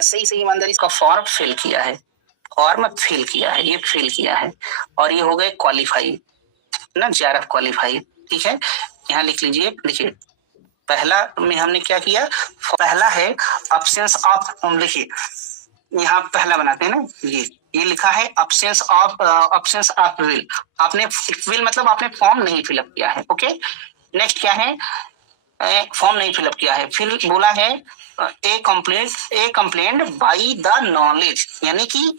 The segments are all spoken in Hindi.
सही ईमानदारी का फॉर्म फिल किया है, फॉर्म फिल किया है, ये फिल किया है और ये हो गए क्वालिफाई ना, जेआरएफ क्वालिफाई। ठीक है, यहाँ लिख लीजिए। देखिए पहला में हमने क्या किया, पहला है अब्सेंस ऑफ, देखिए यहाँ पहला बनाते हैं ना, ये लिखा है अब्सेंस ऑफ विल। आपने विल मतलब आपने फॉर्म नहीं फिलअप किया है। ओके, नेक्स्ट क्या है, फॉर्म नहीं फिलअप किया है। फिर बोला है ए कंप्लेंट बाई द नॉलेज, यानी कि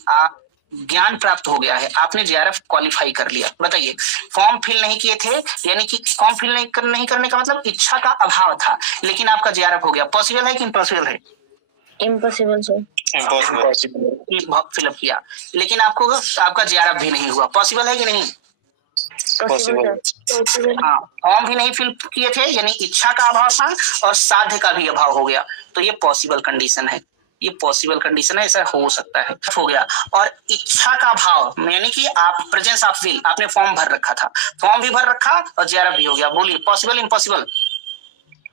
ज्ञान प्राप्त हो गया है, आपने जेआरएफ क्वालिफाई कर लिया। बताइए, फॉर्म फिल नहीं किए थे, यानी कि फॉर्म फिल नहीं करने का मतलब इच्छा का अभाव था, लेकिन आपका जेआरएफ हो गया। पॉसिबल है कि इम्पॉसिबल है? Impossible sir. इम्पॉसिबल फिलअप किया, लेकिन आपका जेआरएफ भी नहीं हुआ। पॉसिबल है कि नहीं? हाँ, फॉर्म भी नहीं फिल किए थे, यानी इच्छा का अभाव था और साध्य का भी अभाव हो गया, तो ये पॉसिबल कंडीशन है। ये पॉसिबल कंडीशन है, ऐसा हो सकता है। हो गया। और इच्छा का भाव यानी कि आप प्रेजेंस ऑफ विल, आपने फॉर्म भर रखा था, फॉर्म भी भर रखा और जेआरएफ भी हो गया। बोलिए पॉसिबल इम्पॉसिबल?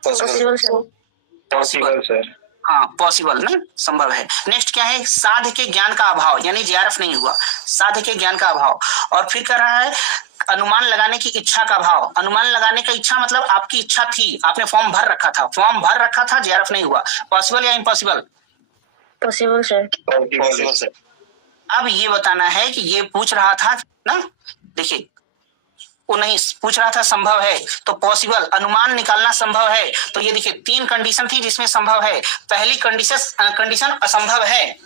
Possible sir. हाँ पॉसिबल ना, संभव है। नेक्स्ट क्या है, साध्य के ज्ञान का अभाव, यानी जेआरएफ नहीं हुआ, साध्य के ज्ञान का अभाव। और फिर कह रहा है अनुमान लगाने की इच्छा का भाव। अनुमान लगाने का इच्छा मतलब आपकी इच्छा थी, आपने फॉर्म भर रखा था, जेआरएफ नहीं हुआ। पॉसिबल या impossible? Possible sir. Possible sir. अब ये बताना है कि ये पूछ रहा था ना, देखिए वो नहीं पूछ रहा था संभव है, तो पॉसिबल, अनुमान निकालना संभव है। तो ये देखिए 3 कंडीशन थी जिसमें संभव है। पहली कंडीशन असंभव है,